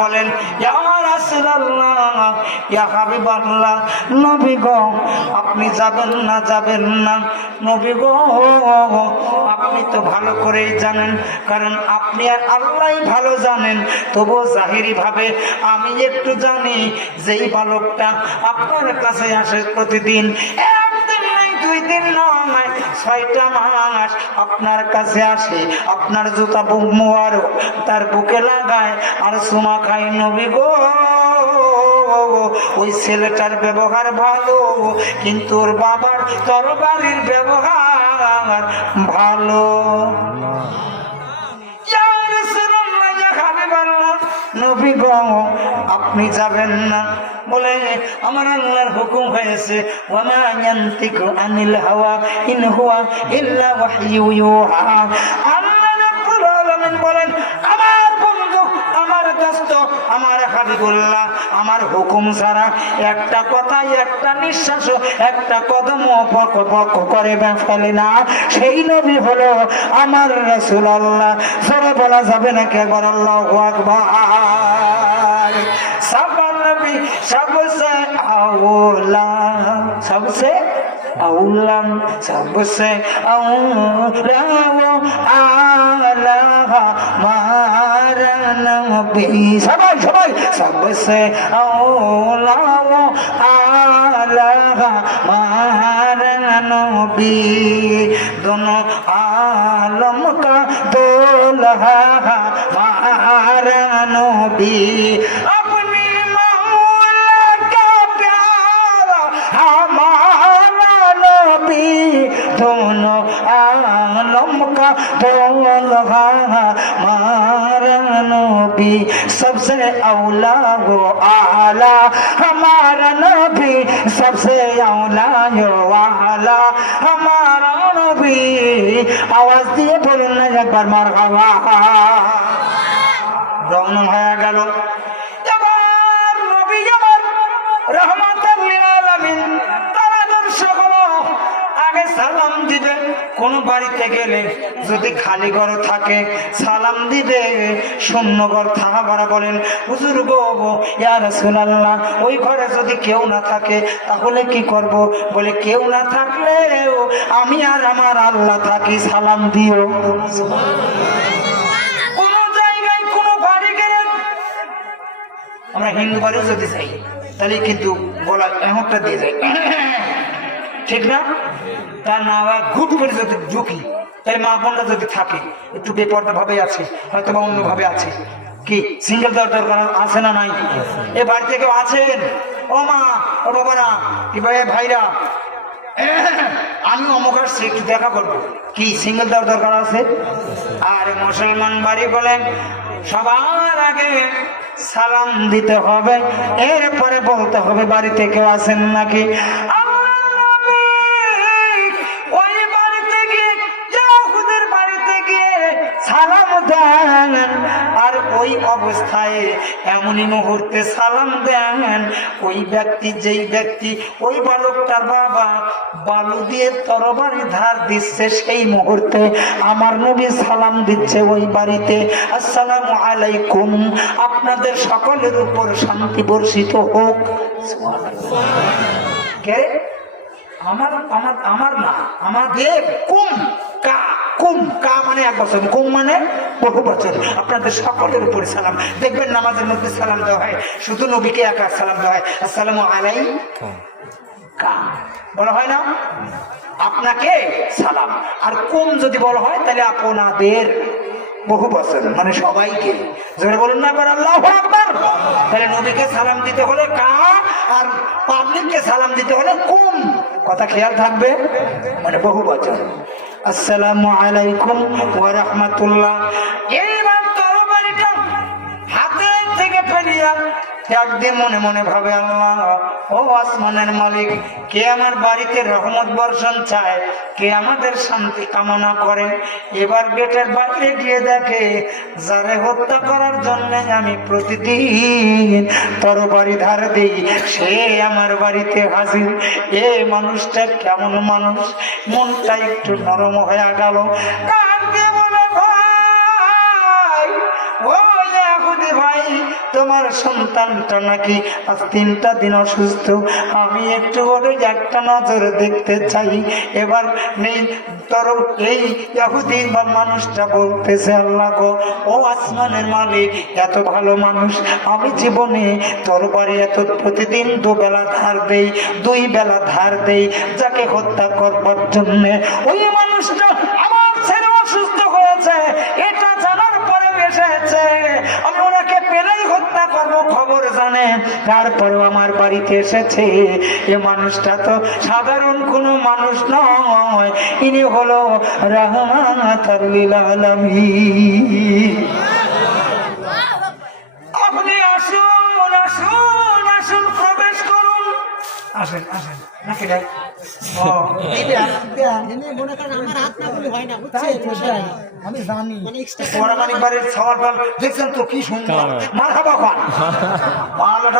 বলেন ইয়া রাসূলুল্লাহ, ইয়া হাবিবাল্লাহ, নবী গো আপনি যাবেন না নবী গো, আপনি তো ভালো করেই জানেন, কারণ আপনি আর আল্লাহই ভালো জানেন। তবু জাহিরি ভাবে আমি একটু জানি, যেই বালকটা আপনার কাছে আসে প্রতিদিন, একদিন নয়, 2 দিন নয়, 6টা মাস আপনার কাছে আসে, আপনার জুতা বুক মোবারক তার বুকে লাগায় আর সুমা খায়, নবী গো ওই ছেলেটার ব্যবহার ভালো, কিন্তু ওর বাবার তরবারির ব্যবহার ভালো। নবী গো আপনি যাবেন না? বলে আমার আল্লাহর হুকুম হয়েছে, ওয়ামা ইয়ান্তিকু আনিল হাওয়া ইন হুয়া ইল্লা ওয়াহয়ু ইউহা। আল্লাহ রাব্বুল আলামিন বলেন, আমার বন্ধু, আমার দোস্ত, আমার হাবিবুল্লাহ আমার হুকুম ছাড়া একটা কথা, একটা নিঃশ্বাস, একটা কদম বক করে ফেলে না। সেই নবী হলো আমার রাসূলুল্লাহ। জোরে বলা যাবে নাকি একবার আল্লাহু আকবার? सबसे औला, सबसे औला, सबसे औला वो आला हमारा नबी। सबाई सबाई, सबसे औला वो आला हमारा नबी। दोनों आलम का दूल्हा हमारा नबी। दोनों आलम का दूल्हा हमारा नबी। सबसे औला वो आला हमारा नबी, सबसे औला वो आला हमारा नबी। आवाज दिए बोलুন না একবার মারহাবা। রওনা হয়ে গেল। এবার নবী আমার রহমাতুল লিল আলামিন তার আদর্শ হলো আগে সালাম দিবে। কোন বাড়িতে গেলে যদি খালি ঘর থাকে সালাম দিবে, শূন্য ঘর সাহাবারা বলেন, হুজুর গো ইয়া রাসূলুল্লাহ ওই ঘরে যদি কেউ না থাকে তাহলে কি করব? বলে কেউ না থাকলেও আমি আর আমার আল্লাহ থাকি, সালাম দিও। কোন জায়গায় কোন বাড়ি গেলে, আমরা হিন্দু বাড়ি যদি যাই তাহলে কিন্তু গলা এমনটা দিয়ে যায়, ঠিক না? তার না ঘুট করে যদি ঝুঁকি, তাই মা বোনরা যদি থাকে একটু বেপরদা ভাবে আছে, হয়তো বা অন্য ভাবে আছে। কি সিঙ্গেল দেওয়ার দরকার আছে না নাই? এ বাড়িতে কেউ আছেন? ও মা, ও বাবারা, কি ভাইরা, আমি অমুক আসছি, একটু দেখা করবো। কি সিঙ্গেল দেওয়ার দরকার আছে? আর মুসলমান বাড়ি বলেন সবার আগে সালাম দিতে হবে, এরপরে বলতে হবে বাড়িতে কেউ আছেন নাকি। সালাম দেন, আর ওই অবস্থায় এমনই মুহূর্তে সালাম দেন ওই ব্যক্তি, যেই ব্যক্তি ওই বালকটার বাবা বালু দিয়ে তরবারি ধার দিচ্ছে, সেই মুহূর্তে আমার নবী সালাম দিচ্ছে ওই বাড়িতে, আসসালামু আলাইকুম, আপনাদের সকলের উপর শান্তি বর্ষিত হোক। কে? আমার আমার আমার না, আমাদের কুম কা, কুম কা মানে এক বছর, কুম মানে বহু বছর, আপনাদের সকলের উপরে সালাম। দেখবেন নামাজের মধ্যে সালাম দেওয়া হয়, শুধু নবীকে একা সালাম দেওয়া হয়, আসসালামু আলাইকুম বলা হয় না, আপনাকে সালাম। আর কুম যদি বলা হয় তাহলে আপনাদের, বহু বছর মানে সবাইকে। জোরে বলুন না এবার আল্লাহু আকবার। তাহলে নবীকে সালাম দিতে হলে কা, আর পাবলিককে সালাম দিতে হলে কুম। কথা খেয়াল থাকবে, মানে বহু বছর। আসসালামু আলাইকুম ওয়া রাহমাতুল্লাহ। এইবার তরবারিটা হাতে থেকে ফেলিয়া একদিন মনে মনে ভাবে, আল্লাহ ও আসমানের মালিক, কে আমার বাড়িতে রহমত বর্ষণ চায়, কে আমাদের শান্তি কামনা করে। এবার গেটের বাইরে গিয়ে দেখে যারে হত্যা করার জন্য আমি প্রতিদিন তরবারি ধার দিই, সে আমার বাড়িতে হাজির। এ মানুষটা কেমন মানুষ, মনটা একটু নরম হয়ে গেল। কাঁদতে বলে, ভাই ও ইহুদি ভাই, তোমার সন্তানটা নাকি আজ 3টা দিন অসুস্থ, আমি একটু করে একটা নজর দেখতে চাই। এবার নেই তোর এই ইহুদি বা মানুষটা বলতেছে, আল্লাহ গো, ও আসমানের মালিক, এত ভালো মানুষ আমি জীবনে তোর বাড়ি এত প্রতিদিন 2 বেলা ধার দেই, 2 বেলা ধার দেই যাকে হত্যা করবার জন্য। ওই মানুষটা আমার ছেলে অসুস্থ হয়েছে এটা জানার পরে এসেছে, আমি ওনাকে পেলেই হত্যা করবো খবর জানে, তারপরেও আমার বাড়িতে এসেছে। এ মানুষটা তো সাধারণ কোনো মানুষ নয়, ইনি হলো রাহমাতাল লিল আলামিন। আপনি আসুন আসুন আসুন, প্রবেশ করুন, আসেন আসেন। নাকি রে? ও, আমি জানি ওরা মানে বাড়ির সওয়াল দেখছেন তো কি সুন্দর, মারহাবা খান।